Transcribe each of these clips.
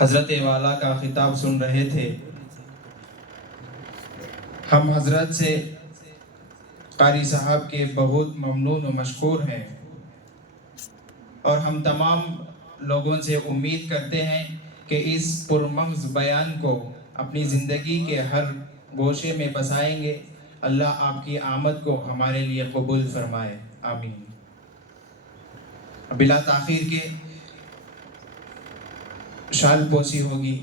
حضرت والا کا خطاب سن رہے تھے۔ ہم حضرت سے قاری صاحب کے بہت ممنون و مشکور ہیں، اور ہم تمام لوگوں سے امید کرتے ہیں کہ اس پرمغز بیان کو اپنی زندگی کے ہر گوشے میں بسائیں گے۔ اللہ آپ کی آمد کو ہمارے لیے قبول فرمائے، آمین۔ بلا تاخیر کے شال پوشی ہوگی۔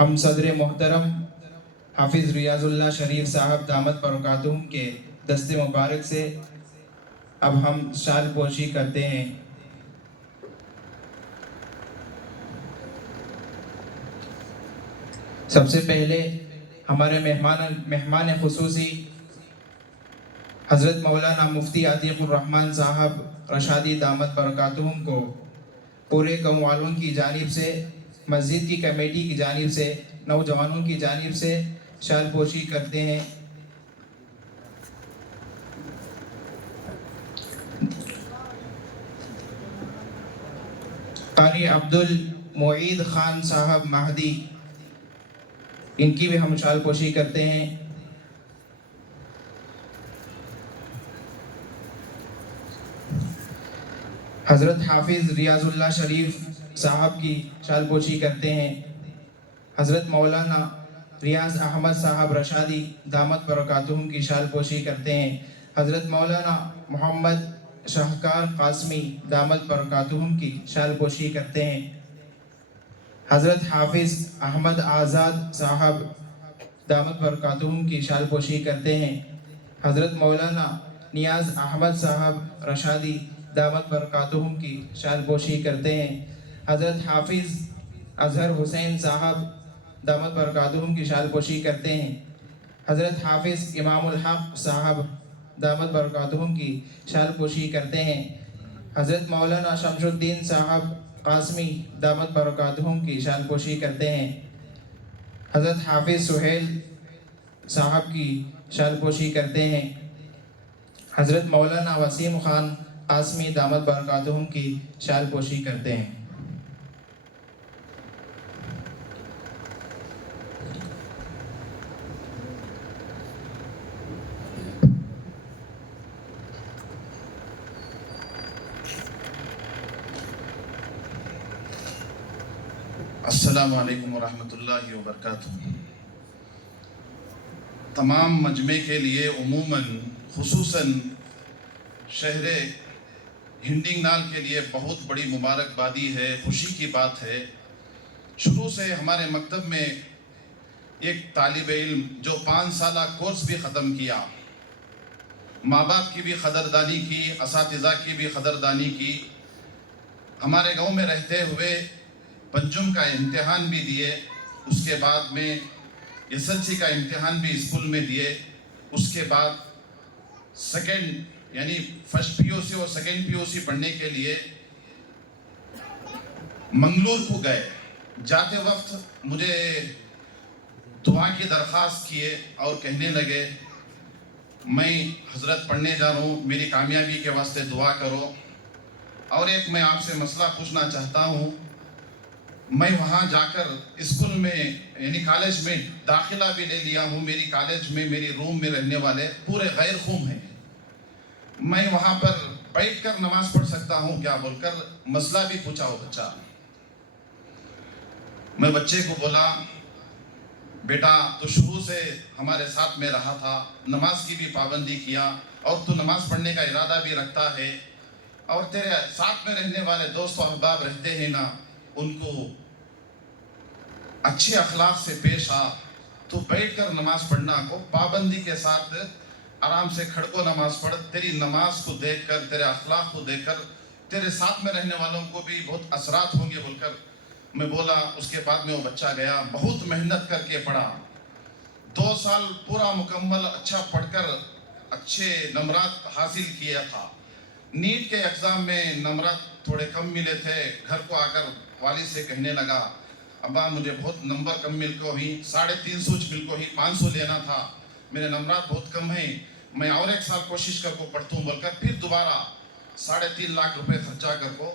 ہم صدر محترم حافظ ریاض اللہ شریف صاحب دامت برکاتہم کے دست مبارک سے اب ہم شال پوشی کرتے ہیں۔ سب سے پہلے ہمارے مہمان خصوصی حضرت مولانا مفتی عتیق الرحمن صاحب رشادی دامت برکاتہم کو پورے قوم والوں کی جانب سے، مسجد کی کمیٹی کی جانب سے، نوجوانوں کی جانب سے شال پوشی کرتے ہیں۔ قاری عبد المعید خان صاحب مہدی، ان کی بھی ہم شال پوشی کرتے ہیں۔ حضرت حافظ ریاض اللہ شریف صاحب کی شال پوشی کرتے ہیں۔ حضرت مولانا ریاض احمد صاحب رشادی دامت برکاتہم کی شال پوشی کرتے ہیں۔ حضرت مولانا محمد شاہکار قاسمی دامت برکاتہم کی شال پوشی کرتے ہیں۔ حضرت حافظ احمد آزاد صاحب دامت برکاتہم کی شال پوشی کرتے ہیں۔ حضرت مولانا نیاز احمد صاحب رشادی دامت برکاتہم کی شال پوشی کرتے ہیں۔ حضرت حافظ اظہر حسین صاحب دامت برکاتہم کی شال پوشی کرتے ہیں۔ حضرت حافظ امام الحق صاحب دامت برکاتہم کی شال پوشی کرتے ہیں۔ حضرت مولانا شمس الدین صاحب قاسمی دامت برکاتہم کی شال پوشی کرتے ہیں۔ حضرت حافظ سہیل صاحب کی شال پوشی کرتے ہیں۔ حضرت مولانا وسیم خان قاسمی دامت برکاتہم کی شال پوشی کرتے ہیں۔ السلام علیکم ورحمۃ اللہ وبرکاتہ۔ تمام مجمع کے لیے عموماً خصوصاً شہر ہنڈنگ نال کے لیے بہت بڑی مبارکبادی ہے، خوشی کی بات ہے۔ شروع سے ہمارے مکتب میں ایک طالب علم جو 5 سالہ کورس بھی ختم کیا، ماں باپ کی بھی قدردانی کی، اساتذہ کی بھی قدردانی کی، ہمارے گاؤں میں رہتے ہوئے پنجم کا امتحان بھی دیے، اس کے بعد میں SSLC کا امتحان بھی اسکول میں دیے، اس کے بعد سیکنڈ یعنی فرسٹ PUC اور سیکنڈ PUC پڑھنے کے لیے منگلور کو گئے۔ جاتے وقت مجھے دعا کی درخواست کیے اور کہنے لگے میں حضرت پڑھنے جا رہا ہوں، میری کامیابی کے واسطے دعا کرو۔ اور ایک میں آپ سے مسئلہ پوچھنا چاہتا ہوں، میں وہاں جا کر اسکول میں یعنی کالج میں داخلہ بھی لے لیا ہوں، میری کالج میں میری روم میں رہنے والے پورے غیر قوم ہیں، میں وہاں پر بیٹھ کر نماز پڑھ سکتا ہوں کیا بول کر مسئلہ بھی پوچھا وہ بچہ۔ میں بچے کو بولا بیٹا تو شروع سے ہمارے ساتھ میں رہا تھا، نماز کی بھی پابندی کیا اور تو نماز پڑھنے کا ارادہ بھی رکھتا ہے، اور تیرے ساتھ میں رہنے والے دوست و احباب رہتے ہیں نا، ان کو اچھے اخلاق سے پیش آ، تو بیٹھ کر نماز پڑھنا کو پابندی کے ساتھ آرام سے کھڑ کو نماز پڑھ، تیری نماز کو دیکھ کر، تیرے اخلاق کو دیکھ کر تیرے ساتھ میں رہنے والوں کو بھی بہت اثرات ہوں گے بول کر میں بولا۔ اس کے بعد میں وہ بچہ گیا، بہت محنت کر کے پڑھا، 2 سال پورا مکمل اچھا پڑھ کر اچھے نمرات حاصل کیا تھا۔ نیٹ کے ایگزام میں نمرات تھوڑے کم ملے تھے، گھر کو آ کر والد سے کہنے لگا ابا مجھے بہت نمبر کم مل کو ہی 350 مل کو ہی 500 لینا تھا، میرے نمبرات بہت کم ہیں، میں اور ایک سال کوشش کر کو پڑھتا ہوں بول کر پھر دوبارہ 3.5 لاکھ روپے خرچہ کر کو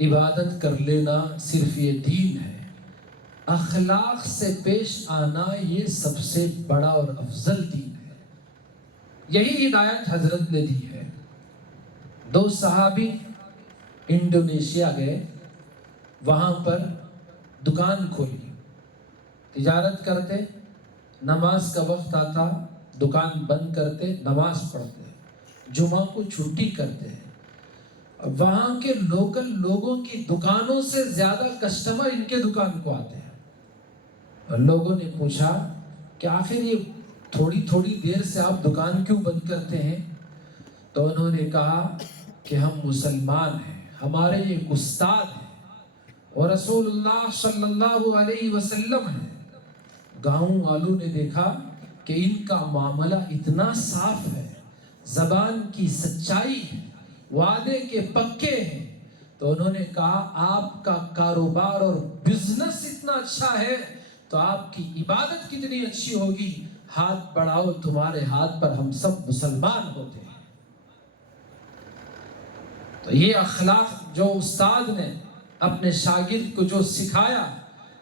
عبادت کر لینا صرف یہ دین ہے، اخلاق سے پیش آنا یہ سب سے بڑا اور افضل دین ہے۔ یہی ہدایت حضرت نے دی ہے۔ 2 صحابی انڈونیشیا گئے، وہاں پر دکان کھولی، تجارت کرتے، نماز کا وقت آتا دکان بند کرتے، نماز پڑھتے، جمعہ کو چھٹی کرتے۔ وہاں کے لوکل لوگوں کی دکانوں سے زیادہ کسٹمر ان کے دکان کو آتے ہیں۔ اور لوگوں نے پوچھا کہ آخر یہ تھوڑی تھوڑی دیر سے آپ دکان کیوں بند کرتے ہیں؟ تو انہوں نے کہا کہ ہم مسلمان ہیں، ہمارے ایک استاد ہیں اور رسول اللہ صلی اللہ علیہ وسلم ہیں۔ گاؤں والوں نے دیکھا کہ ان کا معاملہ اتنا صاف ہے، زبان کی سچائی ہے، وعدے کے پکے ہیں، تو انہوں نے کہا آپ کا کاروبار اور بزنس اتنا اچھا ہے تو آپ کی عبادت کتنی اچھی ہوگی، ہاتھ بڑھاؤ، تمہارے ہاتھ پر ہم سب مسلمان ہوتے ہیں۔ تو یہ اخلاق جو استاد نے اپنے شاگرد کو جو سکھایا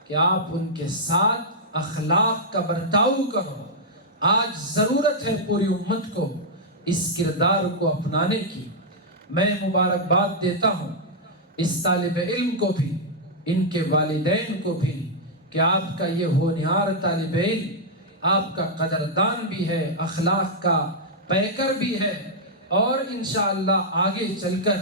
کہ آپ ان کے ساتھ اخلاق کا برتاؤ کرو، آج ضرورت ہے پوری امت کو اس کردار کو اپنانے کی۔ میں مبارکباد دیتا ہوں اس طالب علم کو بھی، ان کے والدین کو بھی، کہ آپ کا یہ ہونہار طالب علم آپ کا قدردان بھی ہے، اخلاق کا پیکر بھی ہے، اور انشاءاللہ آگے چل کر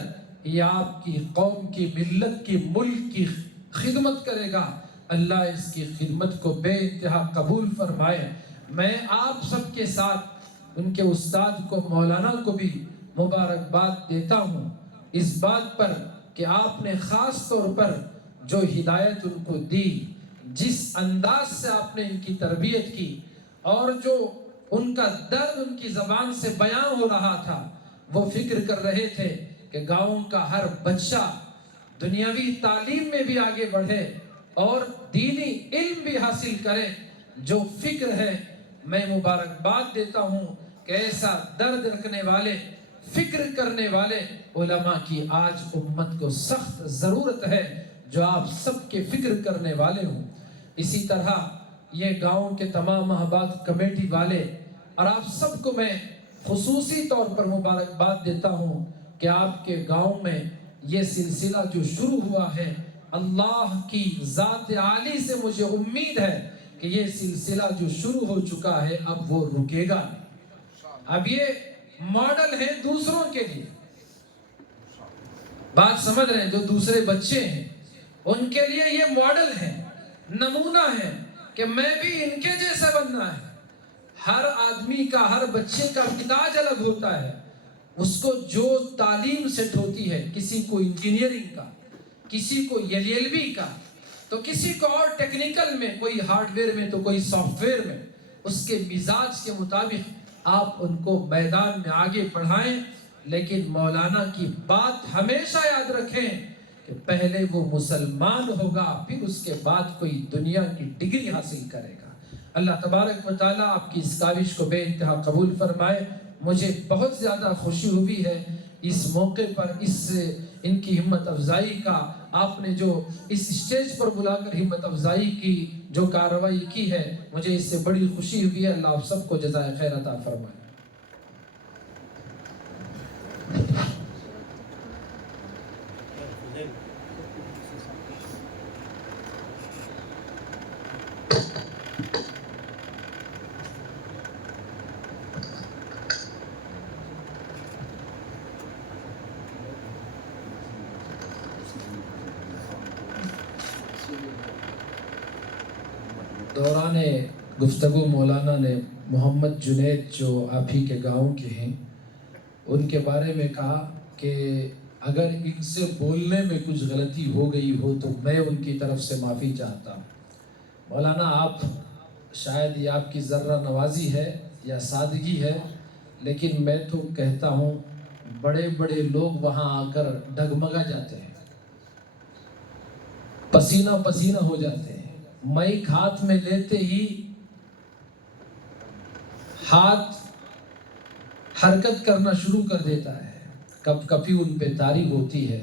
یہ آپ کی قوم کی، ملت کی، ملک کی خدمت کرے گا۔ اللہ اس کی خدمت کو بے انتہا قبول فرمائے۔ میں آپ سب کے ساتھ ان کے استاد کو، مولانا کو بھی مبارکباد دیتا ہوں اس بات پر کہ آپ نے خاص طور پر جو ہدایت ان کو دی، جس انداز سے آپ نے ان کی تربیت کی، اور جو ان کا درد ان کی زبان سے بیان ہو رہا تھا، وہ فکر کر رہے تھے کہ گاؤں کا ہر بچہ دنیاوی تعلیم میں بھی آگے بڑھے اور دینی علم بھی حاصل کرے۔ جو فکر ہے، میں مبارکباد دیتا ہوں کہ ایسا درد رکھنے والے، فکر کرنے والے علماء کی آج امت کو سخت ضرورت ہے، جو آپ سب کے فکر کرنے والے ہوں۔ اسی طرح یہ گاؤں کے تمام احباب کمیٹی والے اور آپ سب کو میں خصوصی طور پر مبارکباد دیتا ہوں کہ آپ کے گاؤں میں یہ سلسلہ جو شروع ہوا ہے، اللہ کی ذات عالی سے مجھے امید ہے کہ یہ سلسلہ جو شروع ہو چکا ہے اب وہ رکے گا نہیں۔ اب یہ ماڈل ہے دوسروں کے لیے، بات سمجھ رہے ہیں؟ جو دوسرے بچے ہیں ان کے لیے یہ ماڈل ہے، نمونہ ہے کہ میں بھی ان کے جیسا بننا ہے۔ ہر آدمی کا، ہر بچے کا مزاج الگ ہوتا ہے، اس کو جو تعلیم سیٹ ہوتی ہے، کسی کو انجینئرنگ کا، کسی کو LLB کا، تو کسی کو اور ٹیکنیکل میں، کوئی ہارڈ ویئر میں تو کوئی سافٹ ویئر میں، اس کے مزاج کے مطابق آپ ان کو میدان میں آگے بڑھائیں۔ لیکن مولانا کی بات ہمیشہ یاد رکھیں کہ پہلے وہ مسلمان ہوگا، پھر اس کے بعد کوئی دنیا کی ڈگری حاصل کرے گا۔ اللہ تبارک و تعالیٰ آپ کی اس کاوش کو بے انتہا قبول فرمائے۔ مجھے بہت زیادہ خوشی ہوئی ہے اس موقع پر، ان کی ہمت افزائی کا، آپ نے جو اس اسٹیج پر بلا کر ہمت افزائی کی جو کارروائی کی ہے، مجھے اس سے بڑی خوشی ہوئی ہے۔ اللہ آپ سب کو جزائے خیر عطا فرمائے۔ دوران گفتگو مولانا نے محمد جنید جو آپ ہی کے گاؤں کے ہیں، ان کے بارے میں کہا کہ اگر ان سے بولنے میں کچھ غلطی ہو گئی ہو تو میں ان کی طرف سے معافی چاہتا ہوں۔ مولانا آپ، شاید یہ آپ کی ذرہ نوازی ہے یا سادگی ہے، لیکن میں تو کہتا ہوں بڑے بڑے لوگ وہاں آ کر ڈگمگا جاتے ہیں، پسینہ پسینہ ہو جاتے ہیں، مائک ہاتھ میں لیتے ہی ہاتھ حرکت کرنا شروع کر دیتا ہے، کپ کپی ان پہ طاری ہوتی ہے،